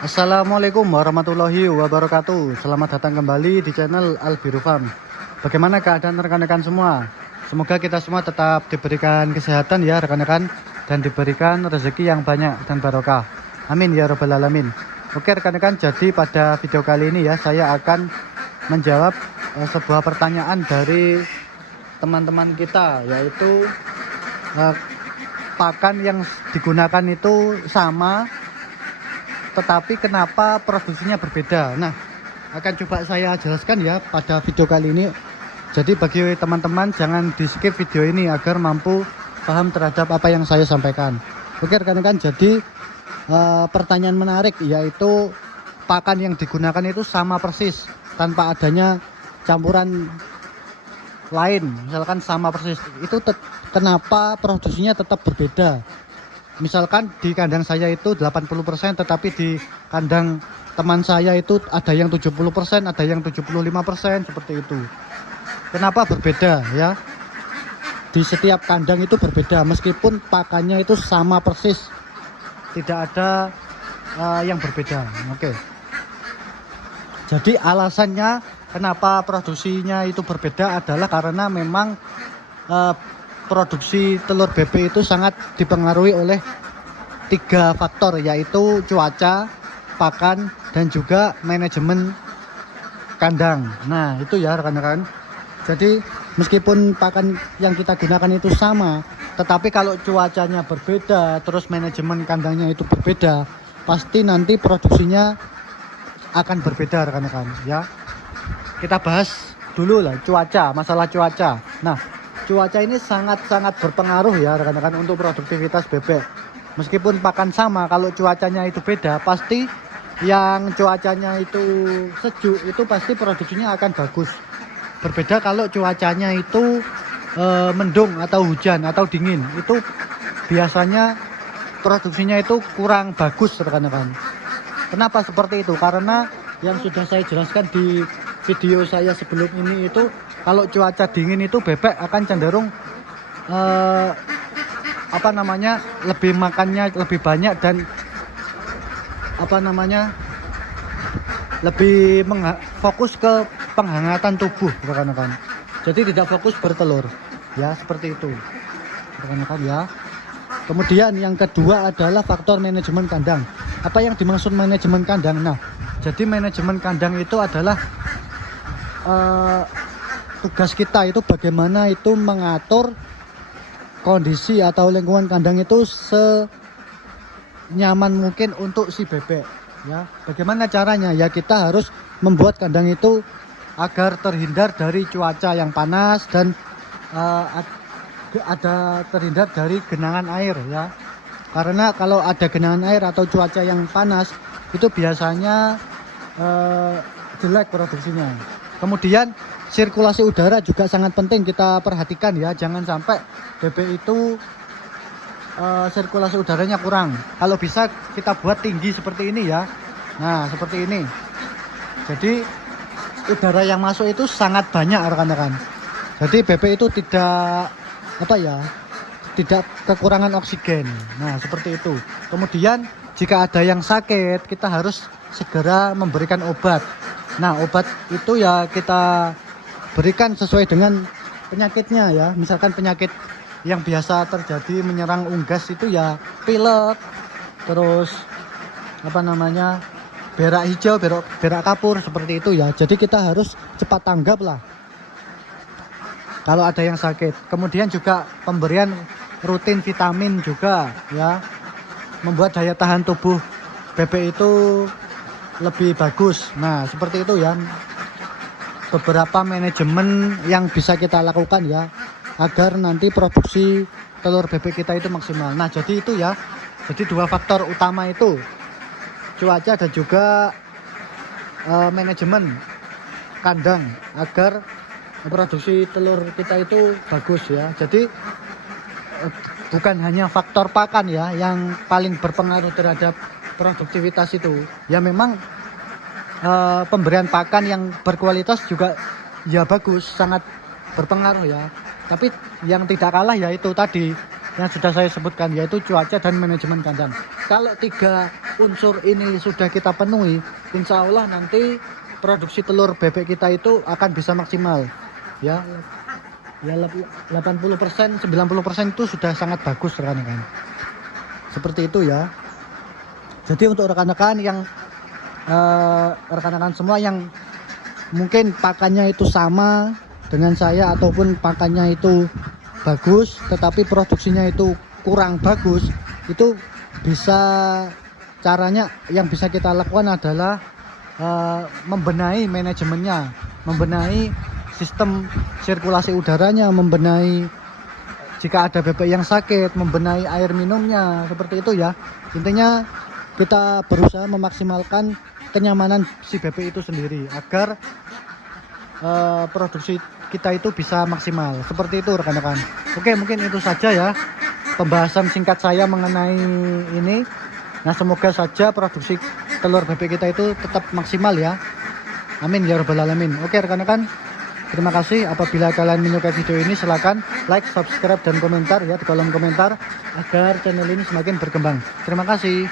Assalamualaikum warahmatullahi wabarakatuh. Selamat datang kembali di channel Albiru Farm. Bagaimana keadaan rekan-rekan semua? Semoga kita semua tetap diberikan kesehatan ya rekan-rekan, dan diberikan rezeki yang banyak dan barokah. Amin ya robbal alamin. Oke rekan-rekan, jadi pada video kali ini ya saya akan menjawab sebuah pertanyaan dari teman-teman kita, yaitu pakan yang digunakan itu sama tetapi kenapa produksinya berbeda. Nah, akan coba saya jelaskan ya pada video kali ini. Jadi bagi teman-teman jangan di skip video ini agar mampu paham terhadap apa yang saya sampaikan. Oke rekan-rekan, jadi pertanyaan menarik, yaitu pakan yang digunakan itu sama persis tanpa adanya campuran lain, misalkan sama persis, itu kenapa produksinya tetap berbeda. Misalkan di kandang saya itu 80%, tetapi di kandang teman saya itu ada yang 70%, ada yang 75%, seperti itu. Kenapa berbeda ya? Di setiap kandang itu berbeda, meskipun pakannya itu sama persis, tidak ada yang berbeda. Oke. Jadi alasannya kenapa produksinya itu berbeda adalah karena memang produksi telur bebek itu sangat dipengaruhi oleh 3 faktor, yaitu cuaca, pakan, dan juga manajemen kandang. Nah itu ya rekan-rekan. Jadi meskipun pakan yang kita gunakan itu sama, tetapi kalau cuacanya berbeda, terus manajemen kandangnya itu berbeda, pasti nanti produksinya akan berbeda rekan-rekan ya. Kita bahas dulu lah cuaca, masalah cuaca. Nah, cuaca ini sangat-sangat berpengaruh ya rekan-rekan untuk produktivitas bebek. Meskipun pakan sama, kalau cuacanya itu beda, pasti yang cuacanya itu sejuk itu pasti produksinya akan bagus. Berbeda kalau cuacanya itu mendung atau hujan atau dingin, itu biasanya produksinya itu kurang bagus rekan-rekan. Kenapa seperti itu? Karena yang sudah saya jelaskan di video saya sebelum ini itu, kalau cuaca dingin itu bebek akan cenderung lebih makannya lebih banyak dan lebih fokus ke penghangatan tubuh rekan-rekan. Jadi tidak fokus bertelur ya, seperti itu rekan-rekan ya. Kemudian yang kedua adalah faktor manajemen kandang. Apa yang dimaksud manajemen kandang? Nah, jadi manajemen kandang itu adalah tugas kita itu bagaimana itu mengatur kondisi atau lingkungan kandang itu senyaman mungkin untuk si bebek ya. Bagaimana caranya? Ya kita harus membuat kandang itu agar terhindar dari cuaca yang panas dan terhindar dari genangan air ya. Karena kalau ada genangan air atau cuaca yang panas itu biasanya jelek produksinya. Kemudian sirkulasi udara juga sangat penting kita perhatikan ya. Jangan sampai bebek itu sirkulasi udaranya kurang. Kalau bisa kita buat tinggi seperti ini ya. Nah seperti ini. Jadi udara yang masuk itu sangat banyak rekan-rekan. Jadi bebek itu tidak tidak kekurangan oksigen. Nah seperti itu. Kemudian jika ada yang sakit, kita harus segera memberikan obat. Nah obat itu ya kita berikan sesuai dengan penyakitnya ya. Misalkan penyakit yang biasa terjadi menyerang unggas itu ya pilek, terus berak hijau, berak kapur, seperti itu ya. Jadi kita harus cepat tanggap lah kalau ada yang sakit. Kemudian juga pemberian rutin vitamin juga ya, membuat daya tahan tubuh bebek itu lebih bagus. Nah seperti itu ya, beberapa manajemen yang bisa kita lakukan ya agar nanti produksi telur bebek kita itu maksimal. Nah jadi itu ya, jadi 2 faktor utama itu, cuaca dan juga manajemen kandang agar produksi telur kita itu bagus ya. Jadi bukan hanya faktor pakan ya yang paling berpengaruh terhadap produktivitas itu. Ya memang pemberian pakan yang berkualitas juga ya bagus, sangat berpengaruh ya. Tapi yang tidak kalah yaitu tadi yang sudah saya sebutkan, yaitu cuaca dan manajemen kandang. Kalau 3 unsur ini sudah kita penuhi, insya Allah nanti produksi telur bebek kita itu akan bisa maksimal ya. 80%, 90% itu sudah sangat bagus rekan-rekan. Seperti itu ya. Jadi untuk rekan-rekan yang rekan-rekan semua yang mungkin pakannya itu sama dengan saya ataupun pakannya itu bagus tetapi produksinya itu kurang bagus, itu bisa, caranya yang bisa kita lakukan adalah membenahi manajemennya, membenahi sistem sirkulasi udaranya, membenahi jika ada bebek yang sakit, membenahi air minumnya, seperti itu ya. Intinya kita berusaha memaksimalkan kenyamanan si bebek itu sendiri agar produksi kita itu bisa maksimal. Seperti itu rekan-rekan. Oke, mungkin itu saja ya pembahasan singkat saya mengenai ini. Nah, semoga saja produksi telur bebek kita itu tetap maksimal ya. Amin ya rabbal alamin. Oke rekan-rekan, terima kasih. Apabila kalian menyukai video ini, silakan like, subscribe, dan komentar ya di kolom komentar agar channel ini semakin berkembang. Terima kasih.